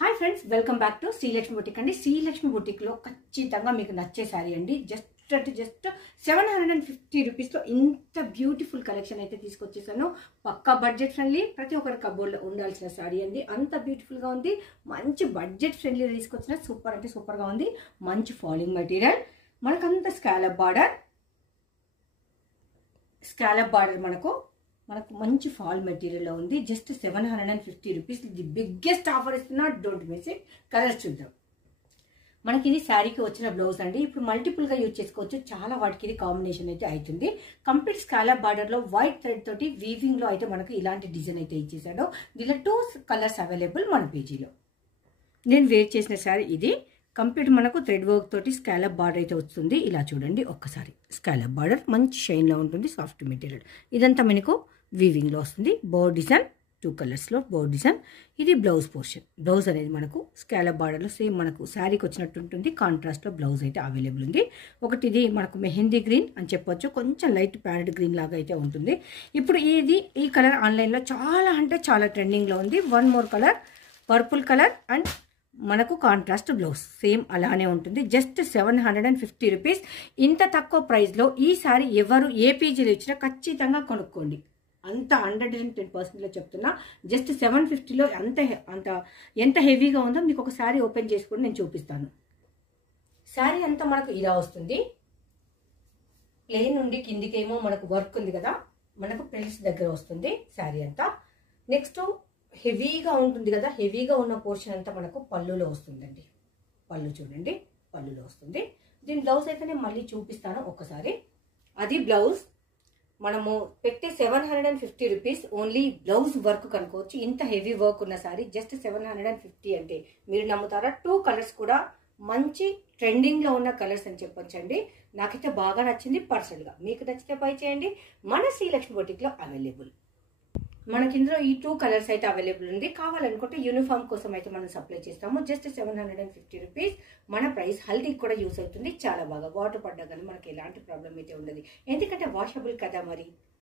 Hi friends, welcome back to Srilakshmi boutique అండి. శ్రీలక్ష్మి బుటిక్లో ఖచ్చితంగా మీకు నచ్చే శారీ అండి. జస్ట్ 750 రూపీస్లో ఇంత బ్యూటిఫుల్ కలెక్షన్ అయితే తీసుకొచ్చేసాను. పక్కా బడ్జెట్ ఫ్రెండ్లీ, ప్రతి ఒక్కరి కబోర్డ్లో ఉండాల్సిన శారీ అండి. అంత బ్యూటిఫుల్గా ఉంది. మంచి బడ్జెట్ ఫ్రెండ్లీ తీసుకొచ్చిన సూపర్ అంటే సూపర్గా ఉంది. మంచి ఫాలింగ్ మెటీరియల్, మనకంత స్కాలప్ బార్డర్ మనకు మంచి ఫాల్ మెటీరియల్లో ఉంది. Just 750 rupees. The biggest offer ఇస్తున్నా, డోంట్ మిస్ ఇట్. కలర్ చూద్దాం. మనకి ఇది శారీకి వచ్చిన బ్లౌజ్ అండి. ఇప్పుడు మల్టిపుల్గా యూజ్ చేసుకోవచ్చు. చాలా వాటికి ఇది కాంబినేషన్ అయితే అవుతుంది. కంప్లీట్ స్కాలప్ బార్డర్లో వైట్ థ్రెడ్ తోటి వీవింగ్లో అయితే మనకు ఇలాంటి డిజైన్ అయితే ఇచ్చేసాడు. దీనిలో 2 కలర్స్ అవైలబుల్ మన పేజీలో. నేను వేర్ చేసిన శారీ ఇది. కంప్లీట్ మనకు థ్రెడ్ వర్క్ తోటి స్కాలప్ బార్డర్ అయితే వస్తుంది. ఇలా చూడండి ఒక్కసారి. స్కాలప్ బార్డర్ మంచి షైన్లో ఉంటుంది, సాఫ్ట్ మెటీరియల్. ఇదంతా మనకు వీవింగ్లో వస్తుంది. బోర్డ్ డిజైన్ 2 కలర్స్లో బోర్డ్ డిజైన్. ఇది బ్లౌజ్ పోర్షన్. బ్లౌజ్ అనేది మనకు స్కాలప్ బార్డర్లో సేమ్ మనకు శారీకి వచ్చినట్టు ఉంటుంది. కాంట్రాస్ట్లో బ్లౌజ్ అయితే అవైలబుల్ ఉంది. ఒకటి ఇది మనకు మెహందీ గ్రీన్ అని చెప్పొచ్చు, కొంచెం లైట్ ప్యారెట్ గ్రీన్ లాగా అయితే ఉంటుంది. ఇప్పుడు ఈ కలర్ ఆన్లైన్లో చాలా అంటే చాలా ట్రెండింగ్లో ఉంది. 1 more colour, purple colour and మనకు కాంట్రాస్ట్ బ్లౌజ్ సేమ్ అలానే ఉంటుంది. Just 750 rupees. ఇంత తక్కువ ప్రైస్లో ఈ సారీ ఎవరు ఏ పేజీలో ఇచ్చినా ఖచ్చితంగా కొనుక్కోండి. అంత 110%లో చెప్తున్నా. జస్ట్ 750లో ఎంత హెవీగా ఉందో మీకు ఒక శారీ ఓపెన్ చేసుకుని నేను చూపిస్తాను. శారీ అంతా మనకు ఇలా వస్తుంది. ప్లెయిన్ నుండి కిందికేమో మనకు వర్క్ ఉంది కదా, మనకు ప్రిల్స్ దగ్గర వస్తుంది శారీ అంతా. నెక్స్ట్ హెవీగా ఉంటుంది కదా, హెవీగా ఉన్న పోర్షన్ అంతా మనకు పళ్ళులో వస్తుందండి. పళ్ళు చూడండి, పళ్ళులో వస్తుంది. దీని బ్లౌజ్ అయితే నేను మళ్ళీ చూపిస్తాను ఒక్కసారి. అది బ్లౌజ్. మనము పెట్టే 750 రూపీస్ ఓన్లీ బ్లౌజ్ వర్క్ కనుకోవచ్చు. ఇంత హెవీ వర్క్ ఉన్న సారీ జస్ట్ 750 అంటే మీరు నమ్ముతారా? 2 కలర్స్ కూడా మంచి ట్రెండింగ్లో ఉన్న కలర్స్ అని చెప్పొచ్చండి. నాకైతే బాగా నచ్చింది పర్సనల్గా. మీకు నచ్చితే బై చేయండి. మన శ్రీలక్ష్మి బుటిక్లో అవైలబుల్. మనకి ఇందులో ఈ 2 కలర్స్ అయితే అవైలబుల్ ఉంది. కావాలనుకుంటే యూనిఫామ్ కోసం అయితే మనం సప్లై చేస్తాము. Just 750 rupees. మన ప్రైస్ హల్దీకి కూడా యూస్ అవుతుంది. చాలా బాగా వాటర్ పడ్డా కానీ మనకి ఎలాంటి ప్రాబ్లం అయితే ఉండదు, ఎందుకంటే వాషబుల్ కదా మరి.